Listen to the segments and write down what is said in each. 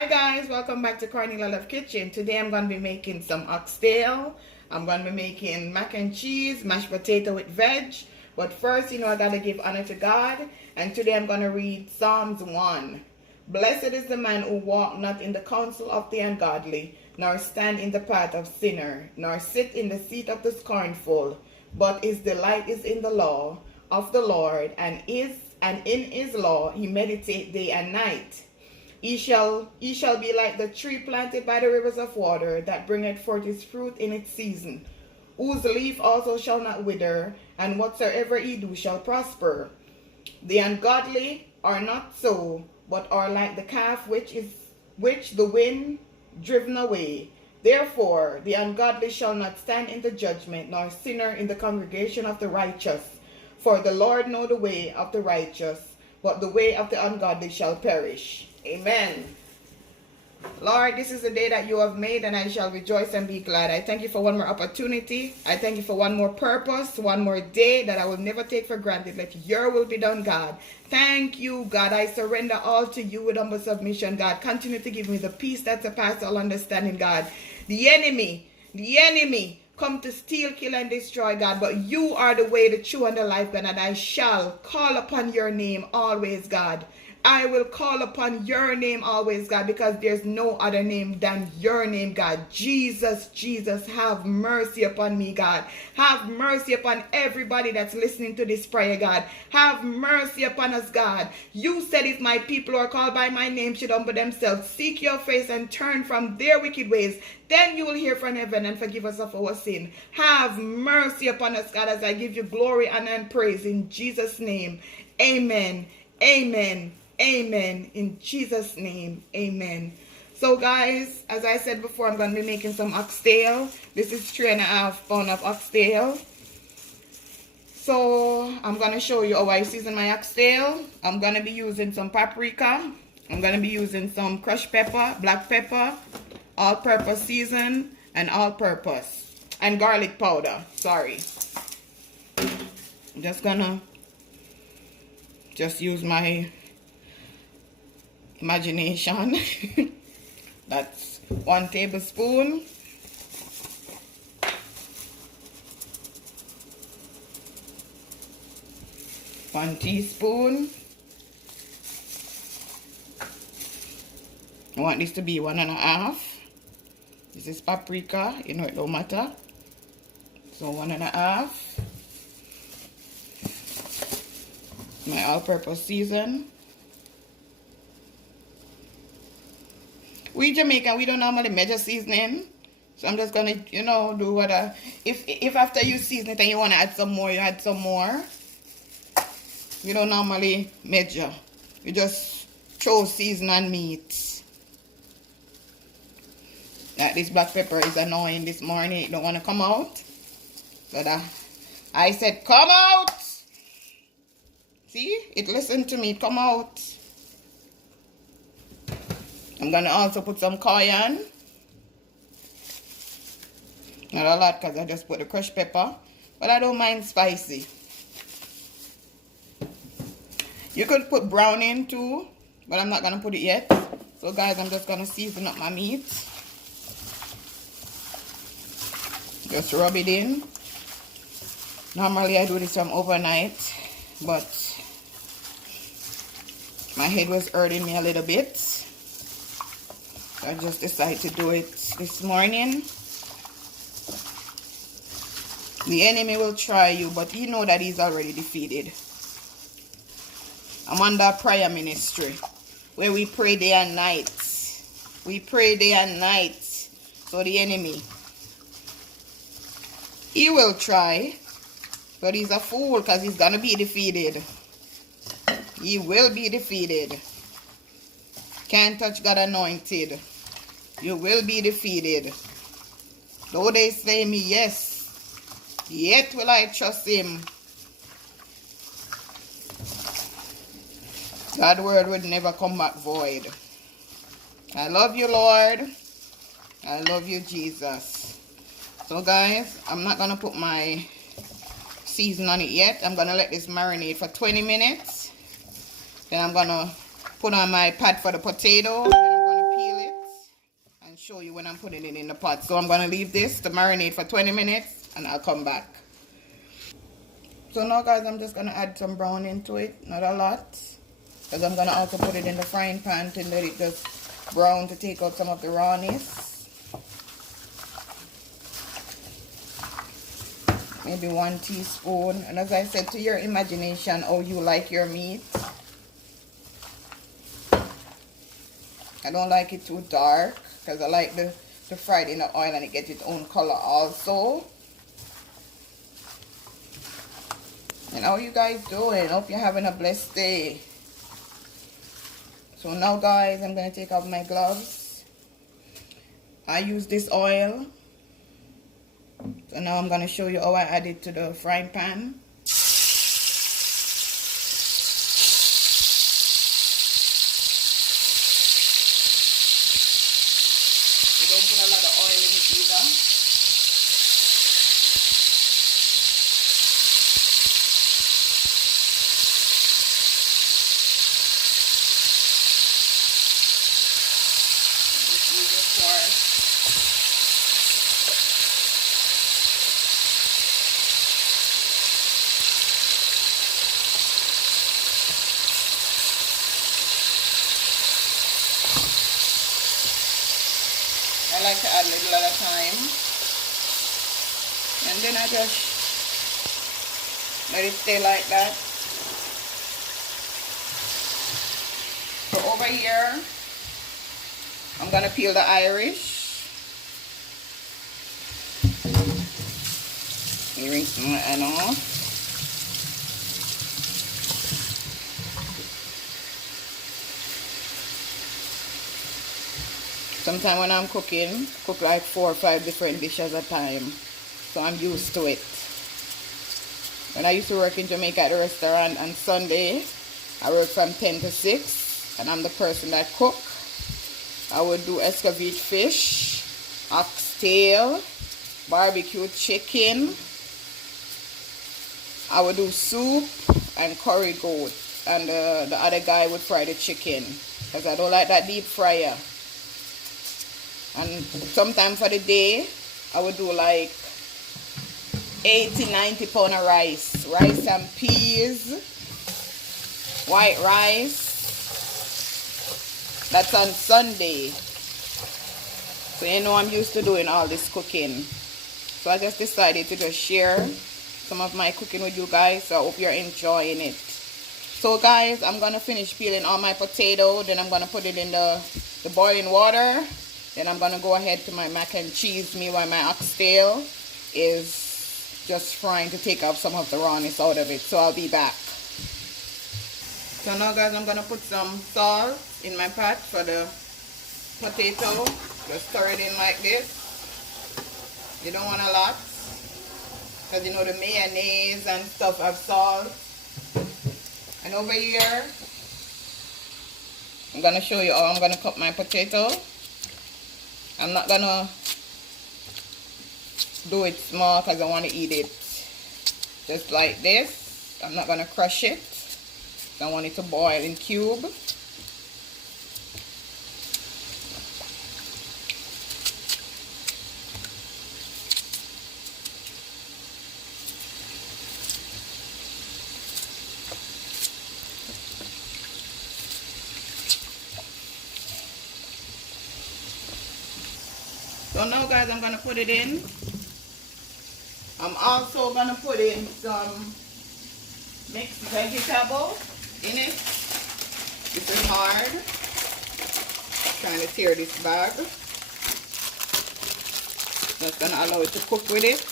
Hi guys, welcome back to Cornelialove Kitchen. Today I'm going to be making some oxtail. I'm going to be making mac and cheese, mashed potato with veg. But first, I got to give honor to God. And today I'm going to read Psalms 1. Blessed is the man who walk not in the counsel of the ungodly, nor stand in the path of sinner, nor sit in the seat of the scornful. But his delight is in the law of the Lord, and in his law he meditate day and night. He shall be like the tree planted by the rivers of water, that bringeth forth his fruit in its season, whose leaf also shall not wither, and whatsoever he do shall prosper. The ungodly are not so, but are like the calf which the wind driven away. Therefore the ungodly shall not stand in the judgment, nor sinner in the congregation of the righteous. For the Lord know the way of the righteous, but the way of the ungodly shall perish. Amen. Lord, this is the day that you have made, and I shall rejoice and be glad. I thank you for one more opportunity. I thank you for one more purpose, one more day that I will never take for granted. Let your will be done, God. Thank you, God. I surrender all to you with humble submission, God. Continue to give me the peace that surpasses all understanding, God. The enemy come to steal, kill, and destroy, God. But you are the way, the truth, and the life, God. And I shall call upon your name always, God. I will call upon your name always, God, because there's no other name than your name, God. Jesus, have mercy upon me, God. Have mercy upon everybody that's listening to this prayer, God. Have mercy upon us, God. You said if my people who are called by my name should humble themselves, seek your face and turn from their wicked ways, then you will hear from heaven and forgive us of our sin. Have mercy upon us, God, as I give you glory, honor, and praise in Jesus' name. Amen. Amen. Amen. In Jesus' name, amen. So guys, as I said before, I'm going to be making some oxtail. This is 3.5 pounds of oxtail. So I'm going to show you how I season my oxtail. I'm going to be using some paprika. I'm going to be using some crushed pepper, black pepper, all-purpose season, and all-purpose. And garlic powder. Sorry. I'm just going to use my imagination. That's 1 tablespoon. One teaspoon. I want this to be 1.5. This is paprika, it don't matter. So 1.5. My all-purpose season. We Jamaican, we don't normally measure seasoning. So I'm just gonna, do what if after you season it and you wanna add some more, you add some more. We don't normally measure. We just throw season on meat. Like this black pepper is annoying this morning. It don't wanna come out. So I said, come out! See? It listened to me, come out. I'm going to also put some cayenne. Not a lot because I just put the crushed pepper. But I don't mind spicy. You could put brown in too. But I'm not going to put it yet. So guys, I'm just going to season up my meat. Just rub it in. Normally I do this from overnight. But my head was hurting me a little bit. I just decided to do it this morning. The enemy will try you, but you know that he's already defeated. I'm under prayer ministry where we pray day and night. We pray day and night. So the enemy, he will try, but he's a fool because he's going to be defeated. He will be defeated. Can't touch God anointed. You will be defeated. Though they slay me, yes, yet will I trust him. God's word would never come back void. I love you, Lord. I love you, Jesus. So guys, I'm not going to put my season on it yet. I'm going to let this marinate for 20 minutes. Then I'm going to put on my pad for the potato. Then I'm going to peel show you when I'm putting it in the pot. So I'm going to leave this to marinate for 20 minutes and I'll come back. So now guys, I'm just going to add some brown into it, not a lot, because I'm going to also put it in the frying pan to let it just brown to take out some of the rawness. Maybe 1 teaspoon, and as I said, to your imagination how you like your meat. I don't like it too dark because I like to fry it in the oil and it gets its own color also. And how you guys doing? Hope you're having a blessed day. So now guys, I'm going to take off my gloves. I use this oil. So now I'm going to show you how I add it to the frying pan. You don't put a lot of oil in it either. Just use it for I like to add a little at a time, and then I just let it stay like that. So over here, I'm gonna peel the Irish. Rinse some and off. Sometimes when I'm cooking, cook like 4 or 5 different dishes at a time. So I'm used to it. When I used to work in Jamaica at a restaurant on Sunday, I worked from 10 to 6, and I'm the person that cook. I would do escovitch fish, oxtail, barbecue chicken. I would do soup and curry goat, and the other guy would fry the chicken because I don't like that deep fryer. And sometimes for the day, I would do like 80-90 pounds of rice and peas, white rice. That's on Sunday. So you know I'm used to doing all this cooking. So I just decided to just share some of my cooking with you guys. So I hope you're enjoying it. So guys, I'm going to finish peeling all my potato. Then I'm going to put it in the boiling water. Then I'm going to go ahead to my mac and cheese. Meanwhile, my oxtail is just frying to take off some of the rawness out of it. So I'll be back. So now guys, I'm going to put some salt in my pot for the potato. Just stir it in like this. You don't want a lot, because you know the mayonnaise and stuff have salt. And over here, I'm going to show you how I'm going to cut my potato. I'm not going to do it small because I want to eat it just like this. I'm not going to crush it. I want it to boil in cube. So now guys, I'm going to put it in. I'm also going to put in some mixed vegetable in it. This is hard. Trying to tear this bag. Just going to allow it to cook with it.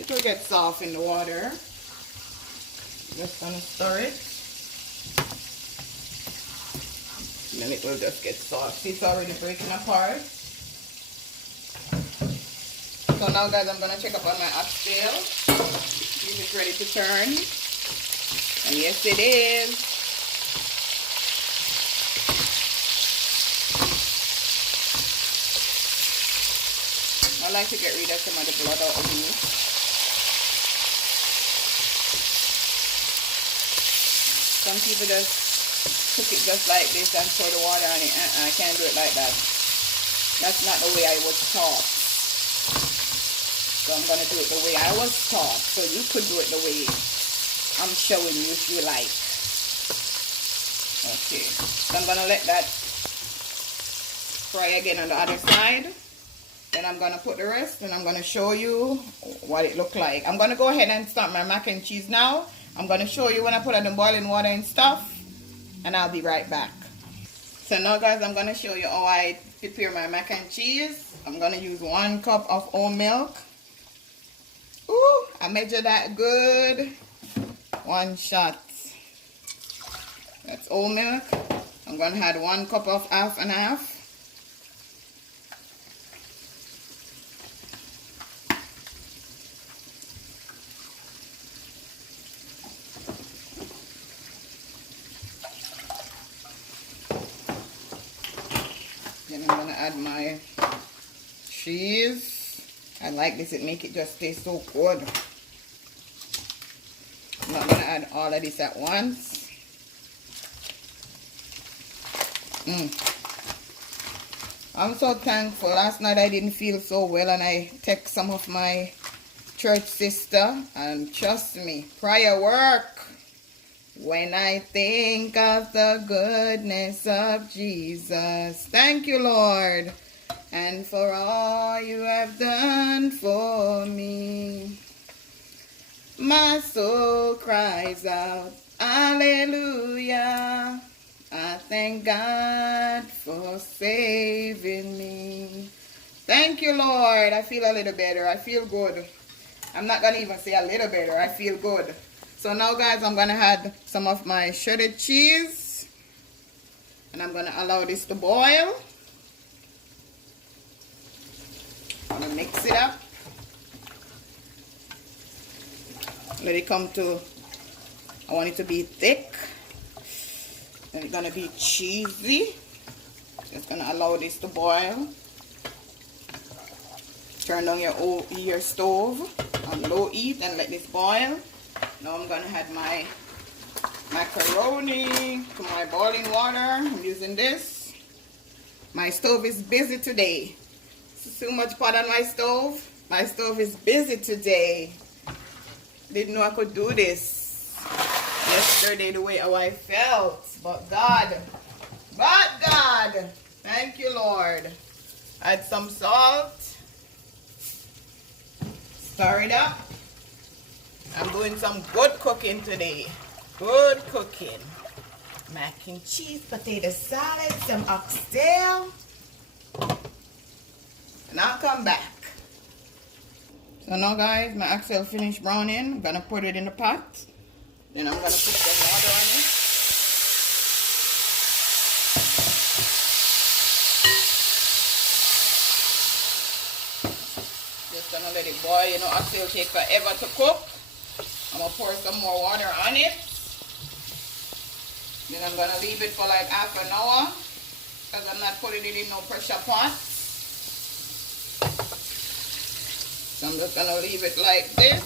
It will get soft in the water. Just going to stir it. And then it will just get soft. See, it's already breaking apart. So now guys, I'm going to check up on my oxtail. See if it's ready to turn. And yes, it is. I like to get rid of some of the blood out of meat. Some people just cook it just like this and pour the water on it. I can't do it like that. That's not the way I was taught. So I'm going to do it the way I was taught. So you could do it the way I'm showing you if you like. Okay. So I'm going to let that fry again on the other side. Then I'm going to put the rest and I'm going to show you what it look like. I'm going to go ahead and start my mac and cheese now. I'm going to show you when I put it in boiling water and stuff. And I'll be right back. So now guys, I'm going to show you how I prepare my mac and cheese. I'm going to use 1 cup of whole milk. Ooh, I measure that good. 1 shot. That's whole milk. I'm going to add 1 cup of half and half. Then I'm going to add my cheese. I like this, it make it just taste so good. I'm not going to add all of this at once. I'm so thankful. Last night I didn't feel so well and I text some of my church sister, and trust me, prayer work. When I think of the goodness of Jesus, thank you, Lord, and for all you have done for me. My soul cries out, hallelujah. I thank God for saving me. Thank you, Lord. I feel a little better. I feel good. I'm not going to even say a little better. I feel good. So now, guys, I'm going to add some of my shredded cheese. And I'm going to allow this to boil. I'm going to mix it up. Let it come to, I want it to be thick. And it's going to be cheesy. Just going to allow this to boil. Turn down your stove on low heat and let this boil. Now I'm going to add my macaroni to my boiling water. I'm using this. My stove is busy today. So much pot on my stove. My stove is busy today. Didn't know I could do this yesterday the way how I felt. But God, thank you, Lord. Add some salt. Stir it up. I'm doing some good cooking today. Good cooking. Mac and cheese, potato salad, some oxtail. And I'll come back. So now, guys, my oxtail finished browning. I'm going to put it in the pot. Then I'm going to put some water on it. Just going to let it boil. You know, oxtail takes forever to cook. I'm going to pour some more water on it. Then I'm going to leave it for like half an hour. Because I'm not putting it in no pressure pot. So I'm just going to leave it like this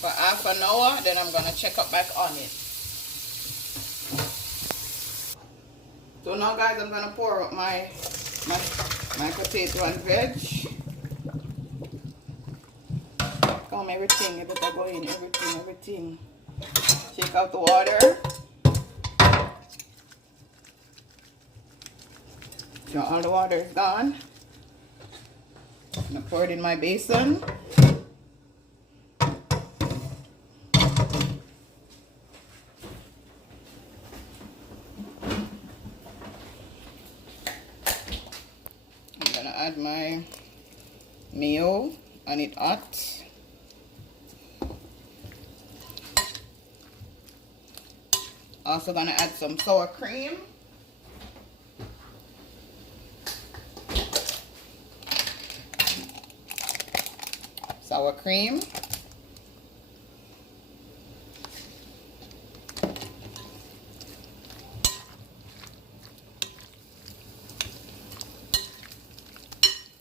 for half an hour. Then I'm going to check up back on it. So now, guys, I'm going to pour up my potato and veg. Come everything, you better go in, everything. Take out the water. So all the water is gone. I'm going to pour it in my basin. I'm going to add my mayo and it hot. Also going to add some sour cream. Sour cream.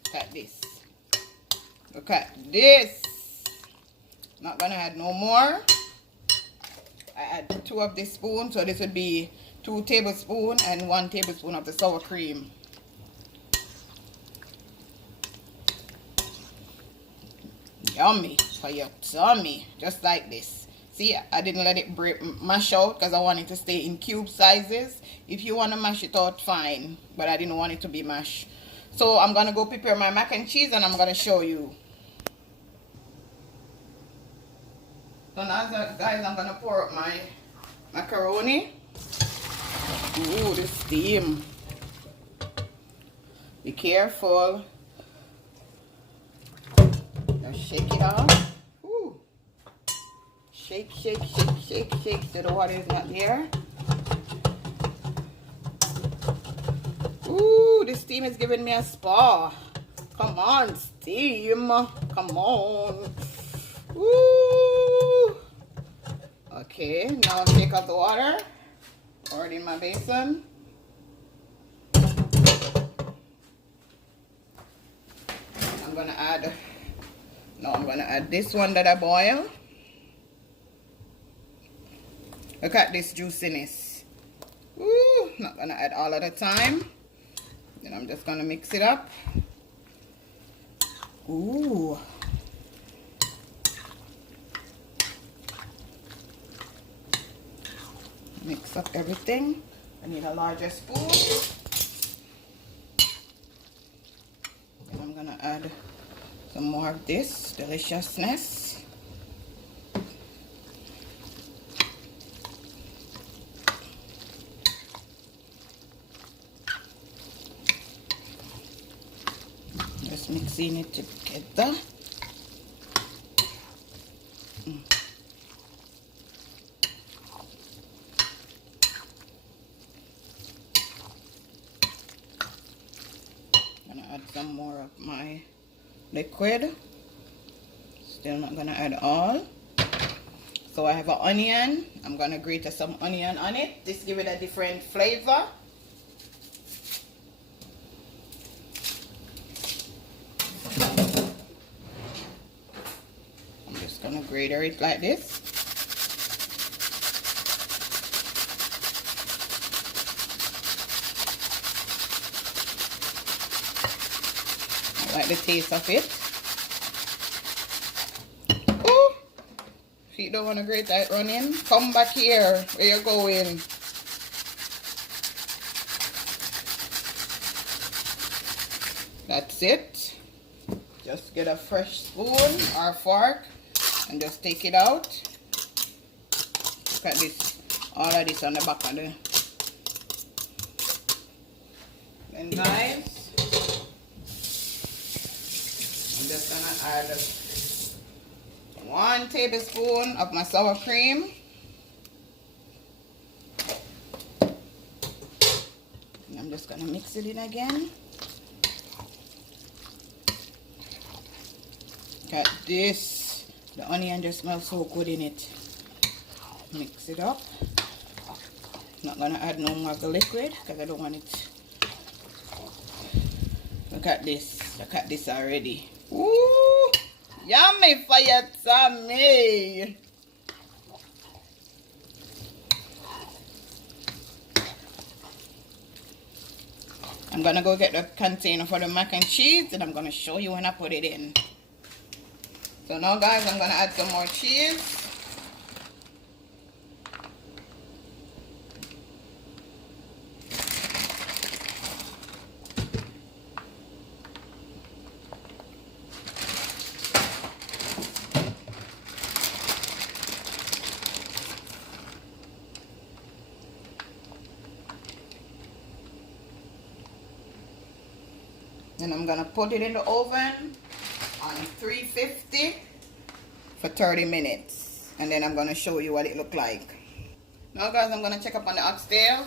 Look at this. Look at this. Not gonna add no more. I add 2 of this spoon, so this would be 2 tablespoons and 1 tablespoon of the sour cream. Yummy for your tummy, just like this. See, I didn't let it mash out because I want it to stay in cube sizes. If you want to mash it out, fine, but I didn't want it to be mashed. So I'm gonna go prepare my mac and cheese and I'm gonna show you. So now, guys, I'm gonna pour up my macaroni. Ooh, the steam. Be careful. Just shake it off. Ooh. Shake, shake, shake, shake, shake so the water is not there. Ooh, the steam is giving me a spa. Come on, steam. Come on. Ooh. Okay, now I'll take out the water. Pour it in my basin. I'm gonna add this one that I boil. Look at this juiciness. Ooh, not gonna add all at a time. Then I'm just gonna mix it up. Ooh. Mix up everything. I need a larger spoon. And I'm gonna add some more of this deliciousness. Just mixing it together. Add some more of my liquid. Still not gonna add all. So I have an onion. I'm gonna grate some onion on it. This give it a different flavor. I'm just gonna grate it like this. Like the taste of it. Oh, if you don't want to grate that onion, come back here. Where you going? That's it. Just get a fresh spoon or fork and just take it out. Look at this. All of this on the back of the. Then guys, I'm just gonna add 1 tablespoon of my sour cream. And I'm just gonna mix it in again. Look at this. The onion just smells so good in it. Mix it up. Not gonna add no more of the liquid because I don't want it. Look at this. Look at this already. Ooh, yummy for your tummy. I'm gonna go get the container for the mac and cheese and I'm gonna show you when I put it in. So now guys, I'm gonna add some more cheese. And I'm gonna put it in the oven on 350 for 30 minutes. And then I'm gonna show you what it look like. Now guys, I'm gonna check up on the oxtail.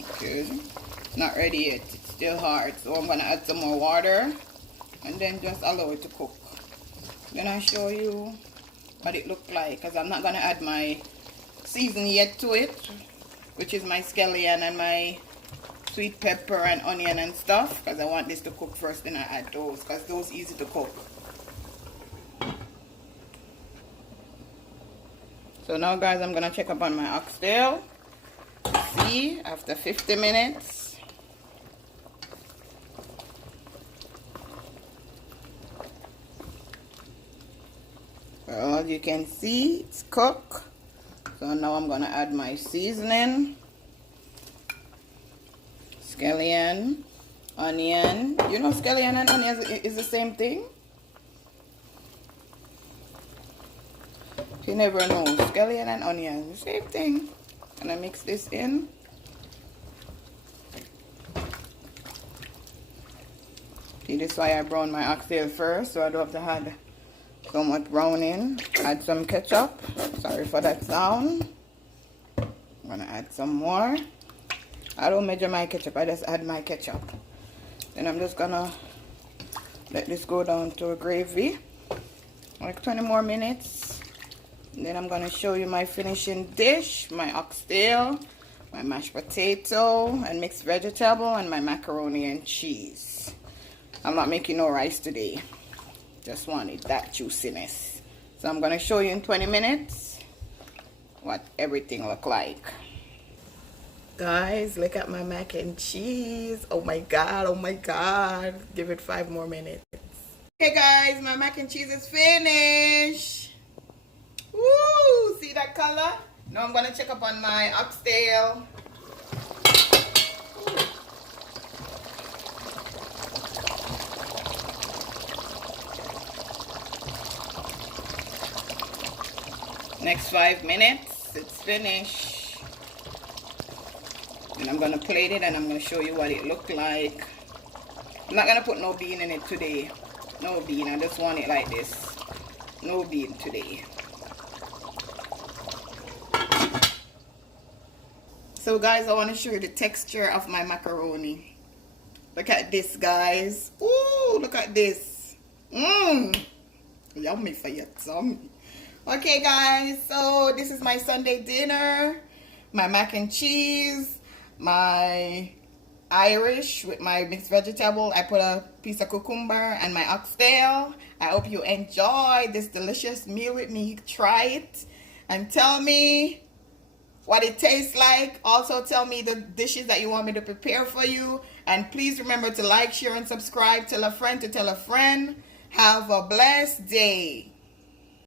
Okay, it's not ready yet, it's still hard. So I'm gonna add some more water and then just allow it to cook. Then I'll show you what it look like, because I'm not gonna add my season yet to it, which is my scallion and my sweet pepper and onion and stuff, because I want this to cook first, then I add those, because those easy to cook. So now guys, I'm gonna check up on my oxtail. See, after 50 minutes. Well, you can see it's cooked. So now I'm gonna add my seasoning, scallion, onion. You know scallion and onion is the same thing? You never know. Scallion and onion, the same thing. Gonna mix this in. See, this is why I brown my oxtail first, so I don't have to add so much browning. Add some ketchup. Sorry for that sound. I'm gonna add some more. I don't measure my ketchup, I just add my ketchup. Then I'm just gonna let this go down to a gravy. Like 20 more minutes. And then I'm gonna show you my finishing dish, my oxtail, my mashed potato and mixed vegetable, and my macaroni and cheese. I'm not making no rice today. Just wanted that juiciness. So I'm gonna show you in 20 minutes what everything look like. Guys, look at my mac and cheese. Oh my god, oh my god. Give it 5 more minutes. Okay guys, my mac and cheese is finished. Woo! See that color? Now I'm gonna check up on my oxtail. Next 5 minutes, it's finished. And I'm gonna plate it and I'm gonna show you what it looked like. I'm not gonna put no bean in it today. No bean, I just want it like this. No bean today. So guys, I want to show you the texture of my macaroni. Look at this, guys. Ooh, look at this. Yummy for your tummy. Okay guys, so this is my Sunday dinner. My mac and cheese, my Irish with my mixed vegetable. I put a piece of cucumber and my oxtail. I hope you enjoy this delicious meal with me. Try it and tell me what it tastes like. Also tell me the dishes that you want me to prepare for you. And please remember to like, share, and subscribe. Tell a friend to tell a friend. Have a blessed day.